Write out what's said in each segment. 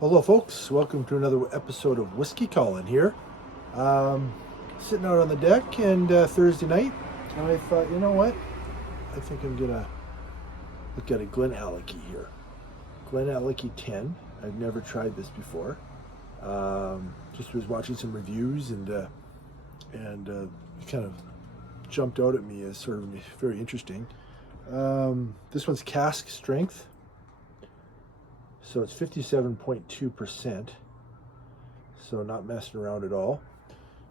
Hello, folks. Welcome to another episode of Whiskey Calling here. Sitting out on the deck and Thursday night, and I thought, you know what? I think I'm gonna look at a Glen Allachie here. Glen Allachie 10. I've never tried this before. Just was watching some reviews and it kind of jumped out at me as sort of very interesting. This one's cask strength. So it's 57.2%, so not messing around at all.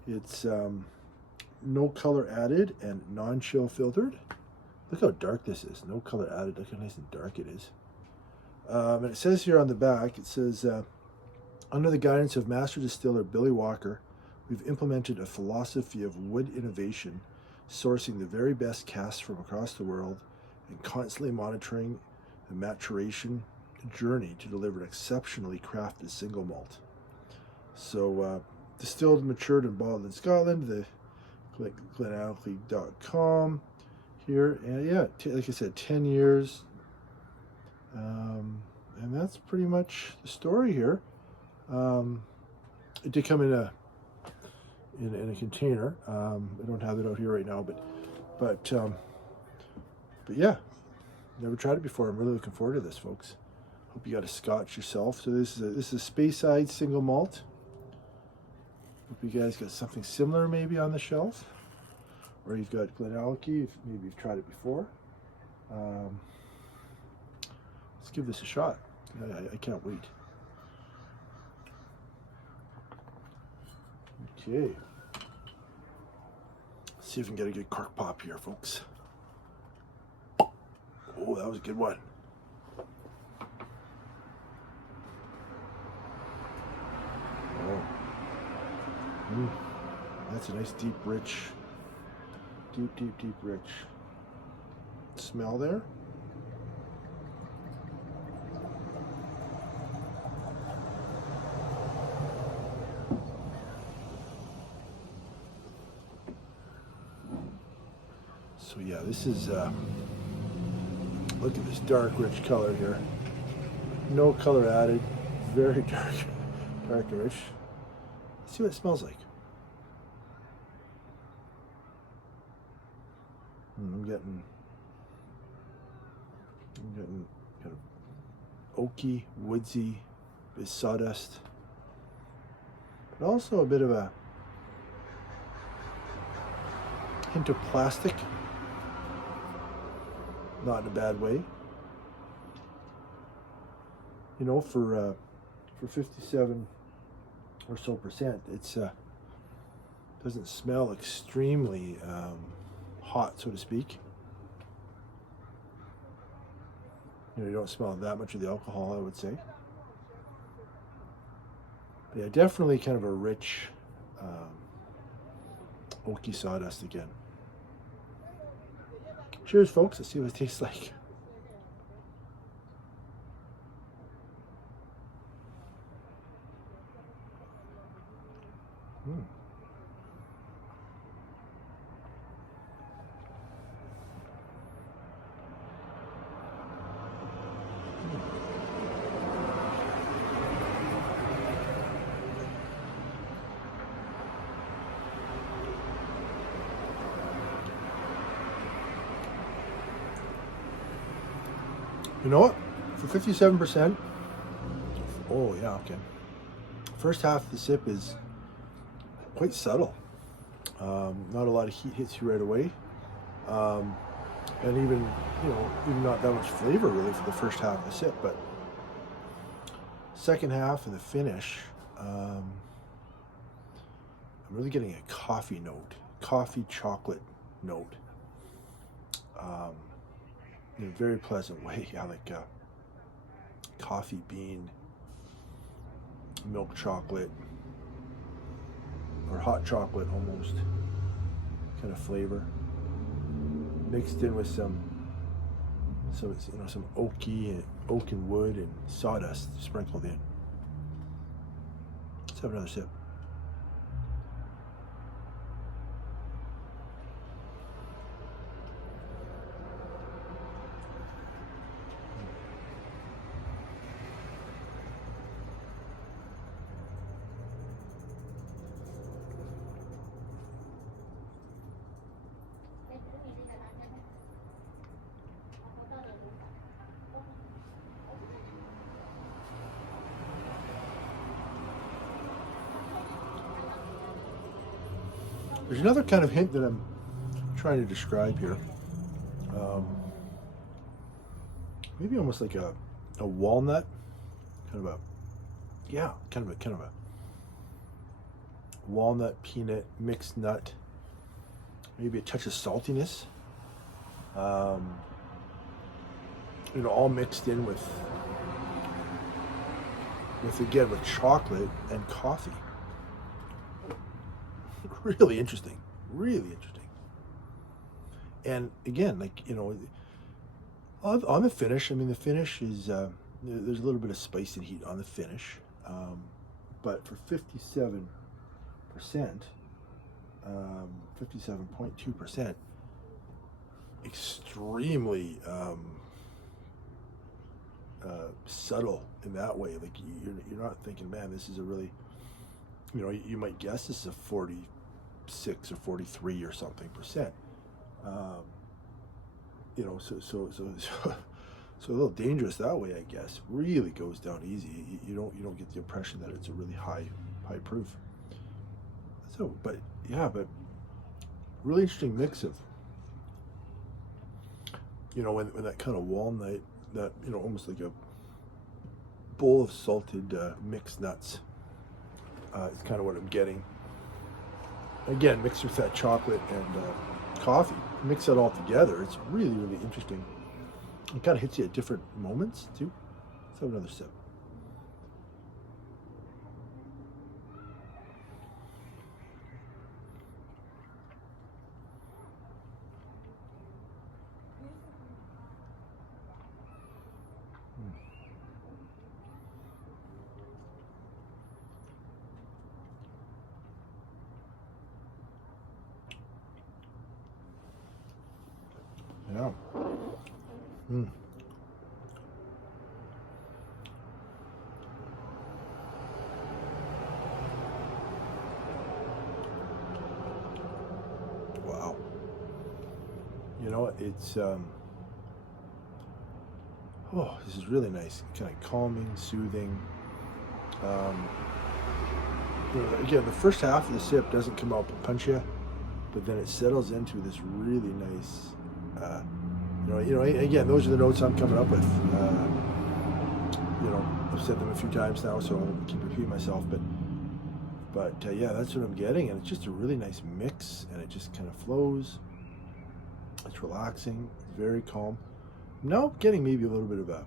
It's no color added and non-chill filtered. Look how dark this is. No color added. Look how nice and dark it is. And it says here on the back, it says, under the guidance of Master Distiller Billy Walker, we've implemented a philosophy of wood innovation, sourcing the very best casks from across the world and constantly monitoring the maturation journey to deliver an exceptionally crafted single malt. So distilled, matured, and bottled in Scotland. The glenallachie.com here, and yeah, like I said, 10 years, and that's pretty much the story here. It did come in a container. I don't have it out here right now, but yeah, never tried it before. I'm really looking forward to this, folks. Hope you got a Scotch yourself. So this is a Speyside single malt. Hope you guys got something similar maybe on the shelf, or you've got Glen Allachie. If maybe you've tried it before. Let's give this a shot. I can't wait. Okay. Let's see if we can get a good cork pop here, folks. Oh, that was a good one. That's a nice deep rich smell there. So yeah, this is look at this dark rich color here. No color added, very dark and rich. Let's see what it smells like. I'm getting kind of oaky, woodsy, bit of sawdust, but also a bit of a hint of plastic. Not in a bad way. You know, for 57 or so percent, it's doesn't smell extremely hot, so to speak. You know, you don't smell that much of the alcohol, I would say. But yeah, definitely kind of a rich oaky sawdust again. Cheers, folks. Let's see what it tastes like. You know what? For 57%, oh yeah, okay. First half of the sip is quite subtle. Not a lot of heat hits you right away. And even not that much flavor really for the first half of the sip, but second half and the finish, I'm really getting a coffee note, coffee chocolate note. In a very pleasant way. Yeah, like coffee bean, milk chocolate, or hot chocolate almost kind of flavor, mixed in with some oak and wood and sawdust sprinkled in. Let's have another sip. There's another kind of hint that I'm trying to describe here. Maybe almost like a walnut, kind of a walnut peanut mixed nut. Maybe a touch of saltiness. All mixed in with chocolate and coffee. Really interesting. And again, on the finish, the finish is, there's a little bit of spice and heat on the finish. But for 57%, 57.2%, extremely subtle in that way. Like you're not thinking, man, this is a really, you might guess this is a 46 or 43 or something percent. So a little dangerous that way, I guess. Really goes down easy. You don't get the impression that it's a really high proof. So, but really interesting mix of, when that kind of walnut, that almost like a bowl of salted mixed nuts. It's kind of what I'm getting. Again, mixed with that chocolate and coffee. Mix that all together. It's really interesting. It kind of hits you at different moments too. Let's have another sip. Yeah. Wow. It's this is really nice. Kind of calming, soothing. Again, the first half of the sip doesn't come out and punch you, but then it settles into this really nice. Again, those are the notes I'm coming up with. I've said them a few times now, so I won't keep repeating myself. But yeah, that's what I'm getting, and it's just a really nice mix, and it just kind of flows. It's relaxing, very calm. I'm now getting maybe a little bit of a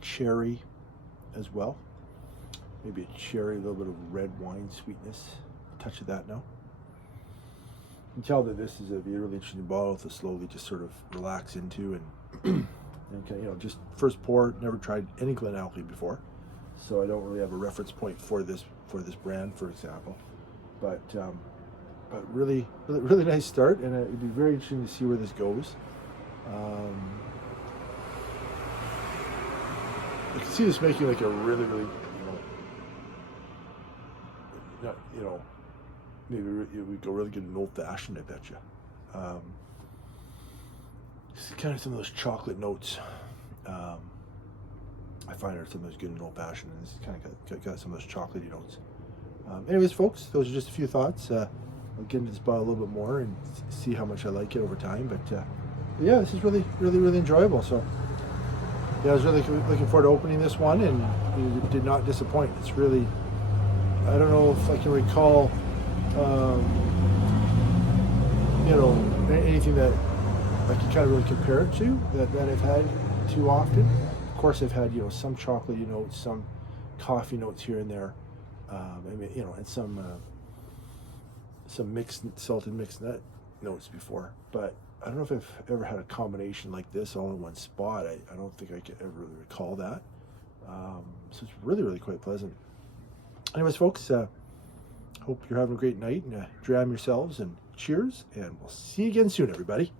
cherry as well. Maybe a cherry, a little bit of red wine sweetness. A touch of that now. You can tell that this is a really interesting bottle to slowly just sort of relax into and just first pour. Never tried any Glen Allachie before, so I don't really have a reference point for this brand, for example. But really nice start, and it'd be very interesting to see where this goes. I can see this making like a really maybe we go really good in old fashioned, I bet you. Just kind of some of those chocolate notes. I find are some of those good in old fashioned, and this kind of got some of those chocolatey notes. Anyways, folks, those are just a few thoughts. I'll get into this bottle a little bit more and see how much I like it over time. But yeah, this is really enjoyable. So yeah, I was really looking forward to opening this one, and it did not disappoint. It's really, I don't know if I can recall, anything that I can kind of really compare it to that I've had too often. Of course, I've had some chocolatey notes, some coffee notes here and there, and some salted mixed nut notes before. But I don't know if I've ever had a combination like this all in one spot. I don't think I could ever really recall that. So it's really quite pleasant. Anyways, folks, hope you're having a great night, and dram yourselves, and cheers, and we'll see you again soon, everybody.